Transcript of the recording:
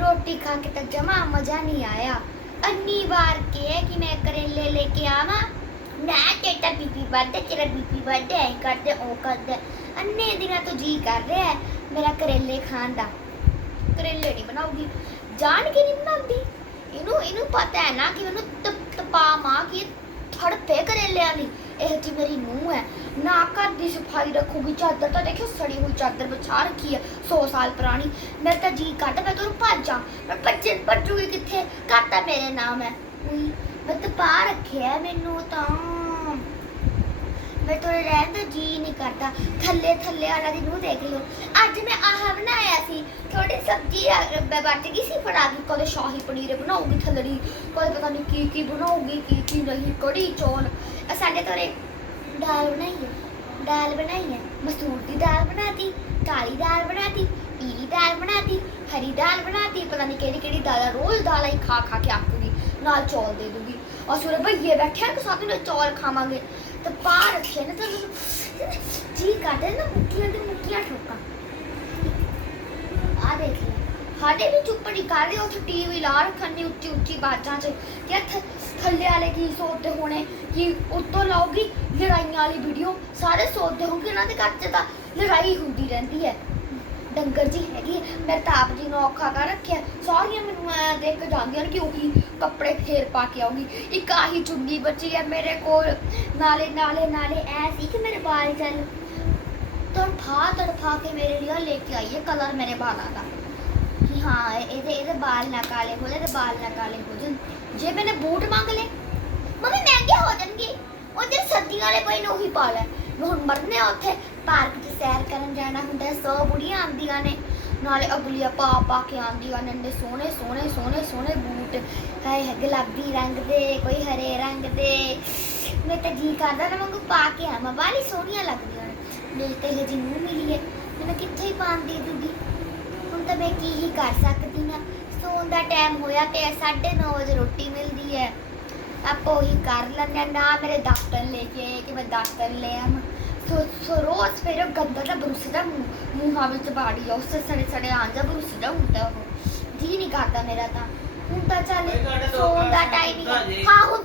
ਰੋਟੀ ਖਾ ਕੇ ਤਾਂ ਜਮਾ ਮਜ਼ਾ ਨਹੀਂ ਆਇਆ। ਅੰਨੀ ਵਾਰ ਕੇ ਕਿ ਮੈਂ ਕਰੇਲੇ ਲੈ ਕੇ ਆਵਾਂ। ਨਾ ਤੇਰਾ ਬੀਬੀ ਵੱਧਦਾ ਤੇਰਾ ਬੀਬੀ ਵੱਧਦਾ ਐ ਕਰਦੇ, ਉਹ ਕਰਦੇ। ਅੰਨੇ ਦਿਨਾਂ ਤੋਂ ਜੀ ਕਰ ਰਿਹਾ ਹੈ ਮੇਰਾ ਕਰੇਲੇ ਖਾਣ ਦਾ। ਕਰੇਲੇ ਨਹੀਂ ਬਣਾਉਗੀ ਜਾਣ ਕੇ ਨਹੀਂ ਬਣਾਉਂਦੀ। ਇਹਨੂੰ ਇਹਨੂੰ ਪਤਾ ਹੈ ਨਾ ਕਿ ਉਹਨੂੰ ਤਪ ਤਪਾ ਮਾਂ ਕੀ ਥੜਪੇ ਕਰੇਲਿਆਂ ਦੀ ਇਹ ਜੀ ਮੇਰੀ ਨੂੰਹ ਹੈ। ਨਾ ਘਰ ਦੀ ਸਫ਼ਾਈ ਰੱਖੂਗੀ ਚਾਦਰ ਤਾਂ ਦੇਖਿਓ ਸੜੀ ਹੋਈ ਚਾਦਰ ਵਿਛਾ ਰੱਖੀ ਹੈ 100 ਸਾਲ ਪੁਰਾਣੀ। ਮੇਰਾ ਤਾਂ ਜੀ ਕਰਦਾ ਮੈਂ ਤੁਹਾਨੂੰ ਭੱਜਾਂ। ਮੈਂ ਭੱਜੇ ਭੱਜੂਗੀ ਕਿੱਥੇ? ਘਰ ਤਾਂ ਮੇਰੇ ਨਾਮ ਹੈ। ਉਈ, ਮੈਂ ਤਾਂ ਪਾ ਰੱਖਿਆ ਮੈਨੂੰ ਤਾਂ। ਮੈਂ ਥੋੜੇ ਰਹਿਣ ਦਾ ਜੀ ਨਹੀਂ ਕਰਦਾ। ਥੱਲੇ ਥੱਲੇ ਵਾਲਾ ਦੀ ਨੂੰ ਦੇਖ ਲਿਓ। ਅੱਜ ਮੈਂ ਆਹ ਬਣਾਇਆ ਸੀ। ਥੋੜੀ ਸਬਜ਼ੀ ਆ- ਬਚ ਗਈ ਸੀ ਫੜਾ ਕੇ ਕਦੇ ਸ਼ਾਹੀ ਪਨੀਰ ਬਣਾਉਗੀ ਥੱਲੜੀ ਕੋਈ ਪਤਾ ਨਹੀਂ ਕੀ ਕੀ ਬਣਾਉਗੀ ਕੀ ਕੀ ਨਹੀਂ ਕੜੀ ਚੌਲ। ਸਾਡੇ ਤੋਰੇ ਦਾਲ ਬਣਾਈ ਹੈ। ਦਾਲ ਬਣਾਈ ਹੈ ਮਸੂਰ ਦੀ ਦਾਲ ਬਣਾਤੀ, ਕਾਲੀ ਦਾਲ ਬਣਾਤੀ, ਪੀਲੀ ਦਾਲ ਬਣਾਤੀ, ਹਰੀ ਦਾਲ ਬਣਾਤੀ, ਪਤਾ ਨਹੀਂ ਕਿਹੜੀ ਕਿਹੜੀ ਦਾਲ ਰੋਜ਼ ਦਾਲਾਂ ਹੀ ਖਾ ਖਾ ਕੇ ਆਕੂਗੀ ਨਾਲ ਚੌਲ ਦੇ ਦੂਗੀ। ਔਰ ਸੁਰੇ ਭਈਏ ਬੈਠੇ ਆ ਕਿ ਸਾਥ ਨਾਲ ਚੌਲ ਖਾਵਾਂਗੇ। ਤੇ ਪਾ ਰੱਖੇ ਨੇ ਤਾਂ ਮੈਨੂੰ ਜੀ ਕਰਦੇ ਨਾ ਮੁੱਕੀਆਂ ਤੇ ਮੁੱਕੀਆਂ ਠੋਕਾਂ। ਸਾਡੇ ਵੀ ਚੁੱਪ ਨਹੀਂ ਕਰ ਰਹੇ ਉੱਥੇ ਟੀਵੀ ਲਾ ਰੱਖਣ ਦੀ ਉੱਚੀ ਉੱਚੀ ਬਾਜਾਂ 'ਚ ਕਿ ਥੱਲੇ ਵਾਲੇ ਕੀ ਸੋਚਦੇ ਹੋਣੇ ਕਿ ਉੱਤੋਂ ਲਾਉਗੀ ਲੜਾਈਆਂ ਵਾਲੀ ਵੀਡੀਓ ਸਾਰੇ ਸੋਚਦੇ ਹੋਣਗੇ ਇਹਨਾਂ ਦੇ ਘਰ 'ਚ ਤਾਂ ਲੜਾਈ ਹੁੰਦੀ ਰਹਿੰਦੀ ਹੈ। ਡੰਗਰ ਜੀ ਹੈਗੀ, ਮੈਂ ਤਾਂ ਆਪ ਜੀ ਨੂੰ ਔਖਾ ਕਰ ਰੱਖਿਆ, ਸਾਰੀਆਂ ਮੈਨੂੰ ਐ ਦੇਖ ਕੇ ਜਾਂਦੀਆਂ ਕਿ ਉਹੀ ਕੱਪੜੇ ਫੇਰ ਪਾ ਕੇ ਆਉਗੀ ਇੱਕ ਆਹੀ ਚੁੰਨੀ ਬਚੀ ਹੈ ਮੇਰੇ ਕੋਲ, ਨਾਲੇ ਨਾਲੇ ਨਾਲੇ ਐ ਸੀ ਕਿ ਮੇਰੇ ਵਾਲ ਚੱਲ ਤੜਫਾ ਤੜਫਾ ਕੇ ਮੇਰੇ ਲਈ ਲੈ ਕੇ ਆਈ ਹੈ ਕਲਰ ਮੇਰੇ ਵਾਲਾਂ ਦਾ। ਹਾਂ ਇਹਦੇ ਇਹਦੇ ਬਾਲ ਨਾ ਕਾਲੇ ਹੋ ਜਾਣ, ਇਹਦੇ ਵਾਲ ਨਾ ਕਾਲੇ ਹੋ ਜਾਣ। ਜੇ ਮੈਨੇ ਬੂਟ ਮੰਗ ਲਏ, ਮੰਮੀ ਮਹਿੰਗੇ ਹੋ ਜਾਣਗੇ। ਉਹ ਜਿਹੜੇ ਸਰਦੀਆਂ ਵਾਲੇ ਪਏ ਨੇ ਉਹੀ ਪਾ ਲੈ। ਮੈਂ ਹੁਣ ਮਰਨੇ ਆ ਉੱਥੇ, ਪਾਰਕ 'ਚ ਸੈਰ ਕਰਨ ਜਾਣਾ ਹੁੰਦਾ, ਸੌ ਬੁੜੀਆਂ ਆਉਂਦੀਆਂ ਨੇ। ਨਾਲੇ ਅਗਲੀਆਂ ਪਾ ਪਾ ਕੇ ਆਉਂਦੀਆਂ ਨੇ, ਇੰਨੇ ਸੋਹਣੇ ਸੋਹਣੇ ਸੋਹਣੇ ਸੋਹਣੇ ਬੂਟ। ਹਾਏ, ਗੁਲਾਬੀ ਰੰਗ ਦੇ, ਕੋਈ ਹਰੇ ਰੰਗ ਦੇ। ਮੈਂ ਤਾਂ ਜੀ ਕਰਦਾ ਨਾ ਮੰਗੂ ਪਾ ਕੇ ਆਵਾਂ। ਬਾਲੀ ਸੋਹਣੀਆਂ ਲੱਗਦੀਆਂ ਨੇ। ਮੇਰੀ ਤੇ ਇਹ ਜੀ ਨੂੰ ਮਿਲੀ ਹੈ। ਮੈਨੂੰ ਕਿੱਥੇ ਹੀ ਪਾਉਂਦੀ ਦੇ ਦੂਗੀ ਤਾਂ ਮੈਂ ਕੀ ਹੀ ਕਰ ਸਕਦੀ ਹਾਂ? ਸੌਣ ਦਾ ਟਾਈਮ ਹੋਇਆ ਤੇ 9:30 ਵਜੇ ਰੋਟੀ ਮਿਲਦੀ ਹੈ। ਆਪਾਂ ਉਹੀ ਕਰ ਲੈਂਦੇ ਹਾਂ। ਨਾ ਮੇਰੇ ਦਫ਼ਤਰ ਲੈ ਕੇ ਆਏ ਕਿ ਮੈਂ ਦਫ਼ਤਰ ਲੈ ਆਵਾਂ। ਸੋ ਸੋ ਰੋਜ਼ ਫਿਰ ਉਹ ਗੰਦਾ ਦਾ ਬਰੁਸਦਾ ਮੂੰਹ ਮੂੰਹਾਂ ਵਿੱਚ ਬਾੜੀ ਆ ਉਸ ਸੜੇ ਸੜੇ ਆਂ ਜਾ ਬਰੁਸਦਾ ਹੁੰਦਾ ਉਹ। ਜੀ ਨਹੀਂ ਕਰਦਾ ਮੇਰਾ ਤਾਂ। ਹੁਣ ਤਾਂ ਚੱਲ ਸੌਣ ਦਾ ਟਾਈਮ ਹੀ ਹੈ। ਹਾਂ ਹੁਣ